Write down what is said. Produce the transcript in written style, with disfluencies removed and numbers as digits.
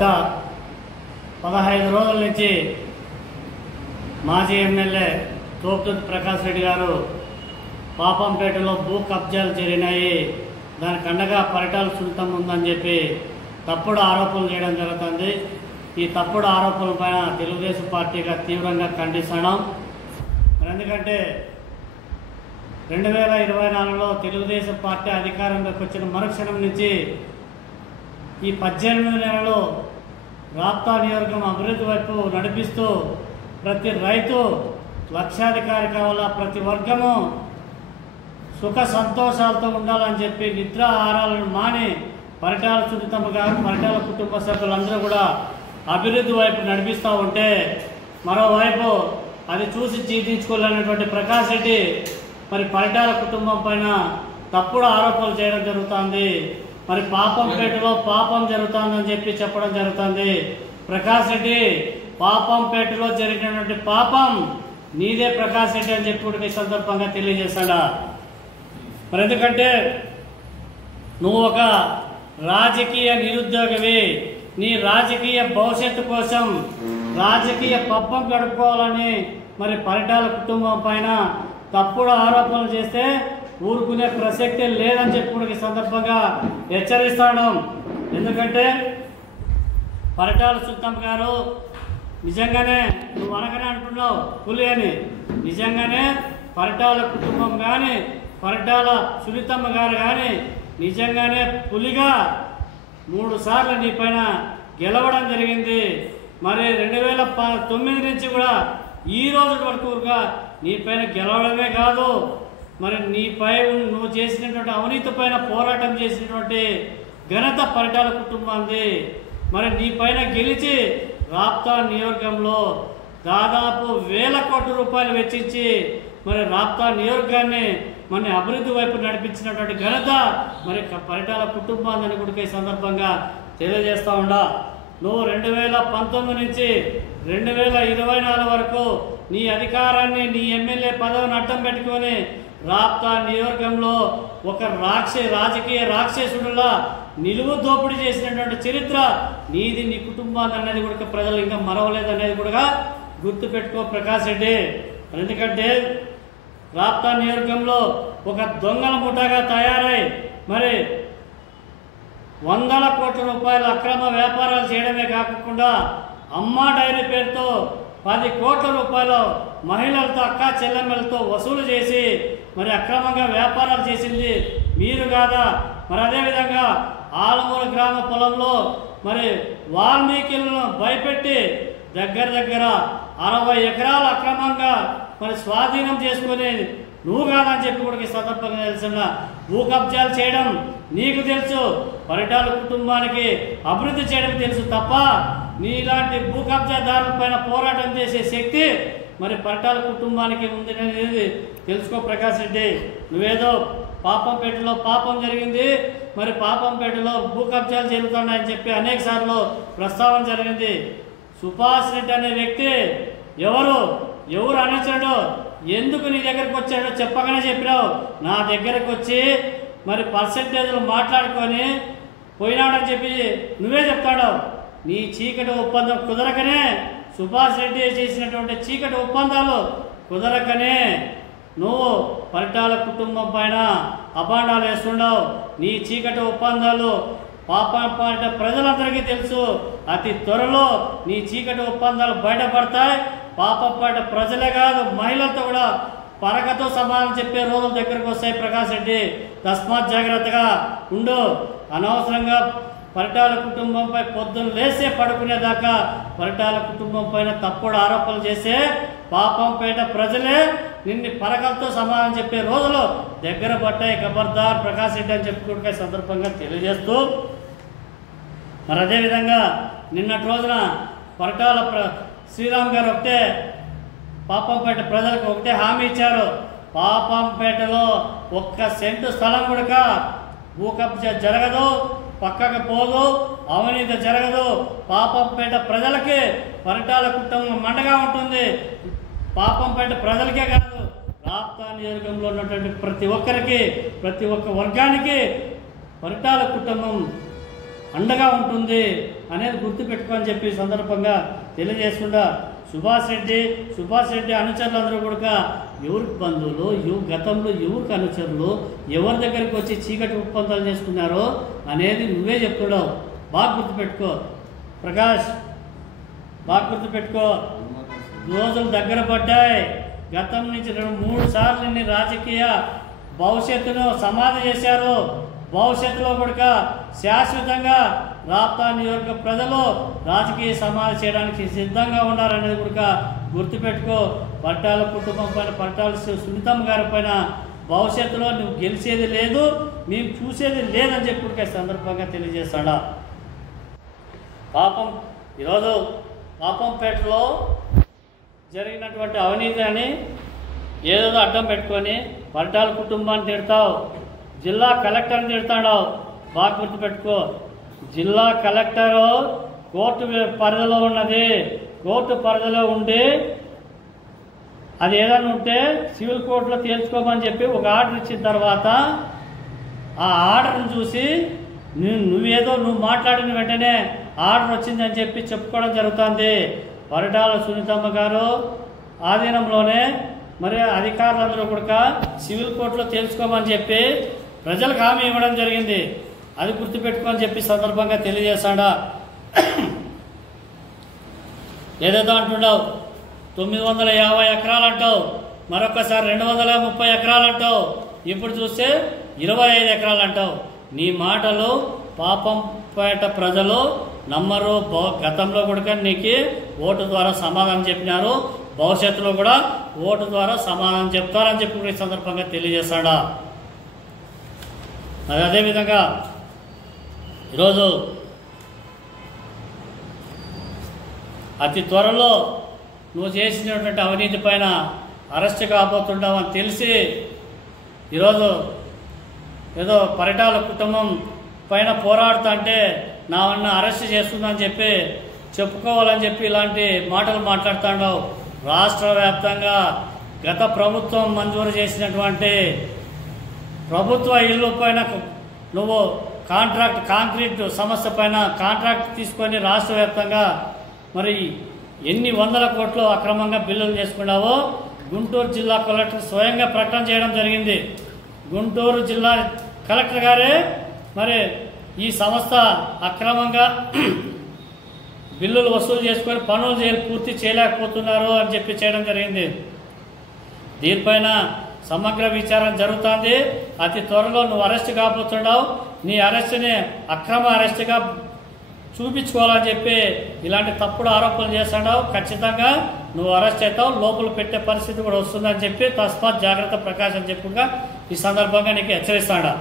గత 15 రోజుల నుంచి మాజీ ఎమ్మెల్యే తోపుదుర్తి ప్రకాష్ రెడ్డి గారు పాపంపేటలో భూ కబ్జాలు జరిగినాయి, దానికి అండగా పరిటాల సునీతమ్మ ఉందని చెప్పి తప్పుడు ఆరోపణలు చేయడం జరుగుతుంది. ఈ తప్పుడు ఆరోపణల పైన తెలుగుదేశం పార్టీగా తీవ్రంగా ఖండిస్తున్నాం. ఎందుకంటే 2024లో తెలుగుదేశం పార్టీ అధికారంలోకి వచ్చిన మరుక్షణం నుంచి ఈ 18 నెలలు రాప్తా నియోజకవర్గం అభివృద్ధి వైపు నడిపిస్తూ ప్రతి రైతు లక్షాధికారి కావాలా, ప్రతి వర్గము సుఖ సంతోషాలతో ఉండాలని చెప్పి నిద్ర ఆహారాలను మాని పరిటాల సునీతమ్మ గారు, పరిటాల కుటుంబ సభ్యులందరూ కూడా అభివృద్ధి వైపు నడిపిస్తూ ఉంటే, మరోవైపు అది చూసి జీర్ణించుకోలేనటువంటి ప్రకాష్ రెడ్డి మరి పరిటాల కుటుంబం పైన తప్పుడు ఆరోపణలు చేయడం జరుగుతుంది. మరి పాపంపేటలో పాపం జరుగుతుందని చెప్పి చెప్పడం జరుగుతుంది. ప్రకాష్ రెడ్డి పాపంపేటలో జరిగినటువంటి పాపం నీదే ప్రకాష్ రెడ్డి అని చెప్పి ఈ సందర్భంగా తెలియజేస్తాడా. మరి ఎందుకంటే నువ్వు ఒక రాజకీయ నిరుద్యోగివి, నీ రాజకీయ భవిష్యత్తు కోసం రాజకీయ పబ్బం గడుపుకోవాలని మరి పరిటాల కుటుంబం పైన తప్పుడు ఆరోపణలు చేస్తే ఊరుకునే ప్రసక్తే లేదని చెప్పి ఈ సందర్భంగా హెచ్చరిస్తాడు. ఎందుకంటే పరిటాల సునీతమ్మ గారు నిజంగానే నువ్వు అనగానే అంటున్నావు పులి అని, నిజంగానే పరిటాల కుటుంబం కానీ పరిటాల సునీతమ్మ గారు కానీ నిజంగానే పులిగా 3 సార్లు నీ పైన గెలవడం జరిగింది. మరి 2009 నుంచి కూడా ఈ రోజు వరకు నీ పైన గెలవడమే కాదు, మరి నీపై నువ్వు చేసినటువంటి అవినీతి పైన పోరాటం చేసినటువంటి ఘనత పరిటాల కుటుంబాన్ని. మరి నీ పైన గెలిచి రాప్తా నియోజకంలో దాదాపు 1000 కోట్ల రూపాయలు వెచ్చించి మరి రాప్తా నియోజకాన్ని మన అభివృద్ధి వైపు నడిపించినటువంటి ఘనత మరి పరిటాల కుటుంబాన్ని కూడా ఈ సందర్భంగా తెలియజేస్తూ ఉండా. నువ్వు 2019 నుంచి 2024 వరకు నీ అధికారాన్ని, నీ ఎమ్మెల్యే పదవిని అడ్డం పెట్టుకొని రాప్తా నియోజకంలో ఒక రాజకీయ రాక్షసుడులా నిలువు దోపిడీ చేసినటువంటి చరిత్ర నీది, నీ కుటుంబాన్ని అనేది కూడా ప్రజలు ఇంకా మరవలేదు అనేది కూడా గుర్తుపెట్టుకో ప్రకాష్ రెడ్డి. ఎందుకంటే రాప్తా నియోజకంలో ఒక దొంగల ముఠాగా తయారై మరి 100 కోట్ల రూపాయల అక్రమ వ్యాపారాలు చేయడమే కాకుండా అమ్మా డైరీ పేరుతో 10 కోట్ల రూపాయలు మహిళలతో, అక్క చెల్లెమ్మలతో వసూలు చేసి మరి అక్రమంగా వ్యాపారాలు చేసింది మీరు కాదా. మరి అదేవిధంగా ఆలమూరు గ్రామ పొలంలో మరి వాల్మీకిలను భయపెట్టి దగ్గర 60 ఎకరాలు అక్రమంగా మరి స్వాధీనం చేసుకుని నువ్వు కాదని చెప్పి కూడా ఈ సందర్భంగా తెలిసిన భూ కబ్జాలు చేయడం నీకు తెలుసు, పరిటాల కుటుంబానికి అభివృద్ధి చేయడం తెలుసు తప్ప నీలాంటి భూ కబ్జాదారుల పైన పోరాటం చేసే శక్తి మరి పరిటాల కుటుంబానికి ఉంది అనేది తెలుసుకో ప్రకాష్ రెడ్డి. నువ్వేదో పాపంపేటలో పాపం జరిగింది, మరి పాపంపేటలో భూ కబ్జాలు జరుగుతున్నాయని చెప్పి అనేక సార్లు ప్రస్తావన జరిగింది. సుభాష్ రెడ్డి అనే వ్యక్తి ఎవరు అనొచ్చాడో, ఎందుకు నీ దగ్గరకు వచ్చాడో చెప్పగానే చెప్పినావు. నా దగ్గరకు వచ్చి మరి పర్సెంటేజ్లు మాట్లాడుకొని పోయినాడని చెప్పి నువ్వే చెప్తాడు. నీ చీకటి ఒప్పందం కుదరకనే, సుభాష్ రెడ్డి చేసినటువంటి చీకటి ఒప్పందాలు కుదరకనే నువ్వు పరిటాల కుటుంబం పైన అభాండాలు వేస్తుండవు. నీ చీకటి ఒప్పందాలు పాపంపేట ప్రజలందరికీ తెలుసు. అతి త్వరలో నీ చీకటి ఒప్పందాలు బయటపడతాయి. పాపంపేట ప్రజలే కాదు, మహిళలతో కూడా పరకతో సమానం చెప్పే రోజుల దగ్గరకు వస్తాయి ప్రకాష్ రెడ్డి. తస్మాత్ జాగ్రత్తగా ఉండు. అనవసరంగా పరిటాల కుటుంబంపై పొద్దున్న లేసే పడుకునేదాకా పరిటాల కుటుంబం పైన తప్పుడు ఆరోపణలు చేసే పాపంపేట ప్రజలే నిన్ను పరకలతో సమానం చెప్పే రోజులు దగ్గర పట్టాయి. ఖబర్దార్ ప్రకాష్ రెడ్డి అని చెప్పుకుంటే సందర్భంగా తెలియజేస్తూ, మరి అదేవిధంగా నిన్నటి రోజున పరిటాల శ్రీరామ్ గారు ఒకటే పాపంపేట ప్రజలకు ఒకటే హామీ ఇచ్చారు. పాపంపేటలో 1 సెంటు స్థలం కూడా భూ కబ్జా జరగదు, పక్కకు పోదు, అవినీతి జరగదు. పాపంపేట ప్రజలకి పరిటాల కుటుంబం మండగా ఉంటుంది. పాపంపేట ప్రజలకే కాదు, రాప్తా నియోజకంలో ఉన్నటువంటి ప్రతి ఒక్కరికి, ప్రతి ఒక్క వర్గానికి పరిటాల కుటుంబం అండగా ఉంటుంది అనేది గుర్తుపెట్టుకోని చెప్పి సందర్భంగా తెలియజేసుకుంటా సుభాష్ రెడ్డి అనుచరులందరూ కూడా ఎవరికి బంధువులు గతంలో ఎవరికి అనుచరులు ఎవరి దగ్గరికి వచ్చి చీకటి ఒప్పందాలు చేసుకున్నారో అనేది నువ్వే చెప్తున్నావు. బాగా గుర్తుపెట్టుకో ప్రకాష్, బాగా గుర్తుపెట్టుకో. రోజులు దగ్గర పడ్డాయి. గతం నుంచి 2-3 సార్లు నీ రాజకీయ భవిష్యత్తును సమాధి చేశారు. భవిష్యత్తులో కూడా శాశ్వతంగా రాప్తా నియోజక ప్రజలు రాజకీయ సమాధి చేయడానికి సిద్ధంగా ఉన్నారనేది కూడా గుర్తుపెట్టుకో. పట్టాల కుటుంబం పైన, పట్టాల సునీతమ్మ గారి పైన భవిష్యత్తులో నువ్వు గెలిచేది లేదు, మేము చూసేది లేదని చెప్పి సందర్భంగా తెలియజేస్తాడా. ఈరోజు పాపంపేటలో జరిగినటువంటి అవినీతి అని ఏదో అడ్డం పెట్టుకొని పట్టాల కుటుంబాన్ని తిడతావు, జిల్లా కలెక్టర్ని తిడతాడావు. బాగా గుర్తుపెట్టుకో. జిల్లా కలెక్టరు కోర్టు పరిధిలో ఉన్నది. కోర్టు పరిధిలో ఉండి అది ఏదైనా ఉంటే సివిల్ కోర్టులో తేల్చుకోమని చెప్పి ఒక ఆర్డర్ ఇచ్చిన తర్వాత ఆ ఆర్డర్ని చూసి నువ్వు మాట్లాడిన వెంటనే ఆర్డర్ వచ్చిందని చెప్పి చెప్పుకోవడం జరుగుతుంది. పరిటాల సునీతమ్మ గారు ఆధీనంలోనే మరి అధికారులందరూ కూడా సివిల్ కోర్టులో తేల్చుకోమని చెప్పి ప్రజలకు హామీ ఇవ్వడం జరిగింది. అది గుర్తుపెట్టుకోని చెప్పి సందర్భంగా తెలియజేస్తాడా. ఏదేదో అంటున్నావు, 950 ఎకరాలు అంటావు, మరొకసారి 230 ఎకరాలు అంటావు, ఇప్పుడు చూస్తే 25 ఎకరాలు అంటావు. నీ మాటలు పాపంపేట ప్రజలు నమ్మరు. గతంలో కూడా నీకు ఓటు ద్వారా సమాధానం చెప్పినారు, భవిష్యత్తులో కూడా ఓటు ద్వారా సమాధానం చెప్తారని చెప్పి ఈ సందర్భంగా తెలియజేస్తాడా. అదేవిధంగా ఈరోజు అతి త్వరలో నువ్వు చేసినటువంటి అవినీతి పైన అరెస్ట్ కాబోతుంటావని తెలిసి ఈరోజు ఏదో పరిటాల కుటుంబం పైన పోరాడుతుంటే నావన్న అరెస్ట్ చేస్తుందని చెప్పి చెప్పుకోవాలని చెప్పి ఇలాంటి మాటలు మాట్లాడుతున్నావు. రాష్ట్ర వ్యాప్తంగా గత ప్రభుత్వం మంజూరు చేసినటువంటి ప్రభుత్వ ఇల్లు పైన నువ్వు కాంక్రీట్ సమస్య పైన కాంట్రాక్ట్ తీసుకొని రాష్ట్ర వ్యాప్తంగా మరి ఎన్ని వందల కోట్లు అక్రమంగా బిల్లులు చేసుకున్నావో గుంటూరు జిల్లా కలెక్టర్ స్వయంగా ప్రకటన చేయడం జరిగింది. గుంటూరు జిల్లా కలెక్టర్ గారే మరి ఈ సంస్థ అక్రమంగా బిల్లులు వసూలు చేసుకొని పనులు పూర్తి చేయలేకపోతున్నారు అని చెప్పి చేయడం జరిగింది. దీనిపైన సమగ్ర విచారణ జరుగుతుంది. అతి త్వరలో నువ్వు అరెస్ట్ కాబోతున్నావు. నీ అరెస్ట్ని అక్రమ అరెస్ట్గా చూపించుకోవాలని చెప్పి ఇలాంటి తప్పుడు ఆరోపణలు చేస్తున్నావు. ఖచ్చితంగా నువ్వు అరెస్ట్ అవుతావు, లోపల పెట్టే పరిస్థితి కూడా వస్తుందని చెప్పి తస్మాత్ జాగ్రత్త ప్రకాశం చెప్పుగా ఈ సందర్భంగా నీకు హెచ్చరిస్తాడా.